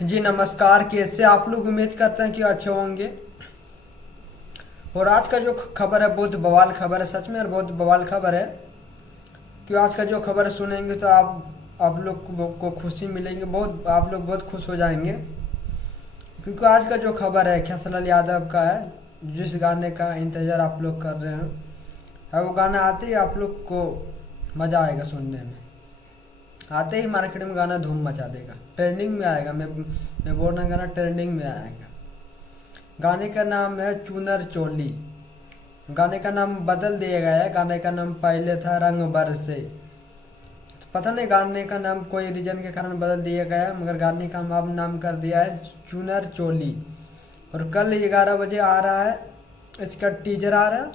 जी नमस्कार। कैसे आप लोग? उम्मीद करते हैं कि अच्छे होंगे। और आज का जो खबर है बहुत बवाल खबर है, सच में, और बहुत बवाल खबर है। कि आज का जो खबर सुनेंगे तो आप लोग को खुशी मिलेंगे, बहुत आप लोग बहुत खुश हो जाएंगे। क्योंकि आज का जो खबर है खेसारी यादव का है, जिस गाने का इंतज़ार आप लोग कर रहे हैं, और वो गाना आते ही आप लोग को मज़ा आएगा सुनने में। आते ही मार्केट में गाना धूम मचा देगा, ट्रेंडिंग में आएगा। मैं बोल रहा, गाना ट्रेंडिंग में आएगा। गाने का नाम है चूनर चोली। गाने का नाम बदल दिया गया है। गाने का नाम पहले था रंग बरसे। तो पता नहीं गाने का नाम कोई रीजन के कारण बदल दिया गया है, मगर गाने का अब नाम कर दिया है चूनर चोली। और कल 11 बजे आ रहा है, इसका टीजर आ रहा है।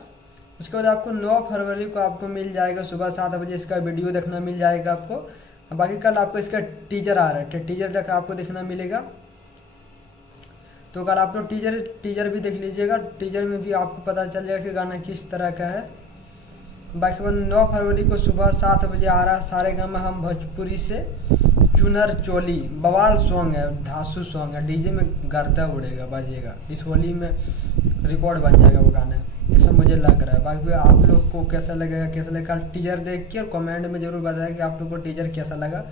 उसके बाद आपको 9 फरवरी को आपको मिल जाएगा सुबह 7 बजे, इसका वीडियो देखना मिल जाएगा आपको। बाकी कल आपको इसका टीजर आ रहा है, टीजर तक आपको देखना मिलेगा। तो कल आप लोग टीजर भी देख लीजिएगा। टीजर में भी आपको पता चल जाएगा कि गाना किस तरह का है। बाकी 9 फरवरी को सुबह 7 बजे आ रहा है सारेगामा हम भोजपुरी से चुनर चोली। बवाल सॉन्ग है, धांसू सॉन्ग है, डीजे में गर्दा उड़ेगा, बजेगा। इस होली में रिकॉर्ड बन जाएगा वो गाना, ऐसा मुझे लग रहा है। बाकी आप लोग को कैसा लगेगा, कैसा लगेगा, टीजर देख के और कमेंट में ज़रूर बताएं कि आप लोग को टीजर कैसा लगा।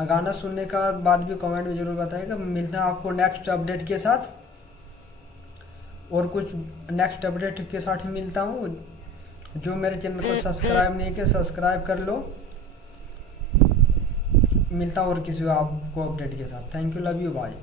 गाना सुनने का बाद भी कमेंट में ज़रूर बताएगा। मिलता है आपको नेक्स्ट अपडेट के साथ, और कुछ नेक्स्ट अपडेट के साथ मिलता हूँ। जो मेरे चैनल को सब्सक्राइब नहीं किया, सब्सक्राइब कर लो। मिलता हूँ और किसी आपको अपडेट के साथ। Thank you, love you, bye.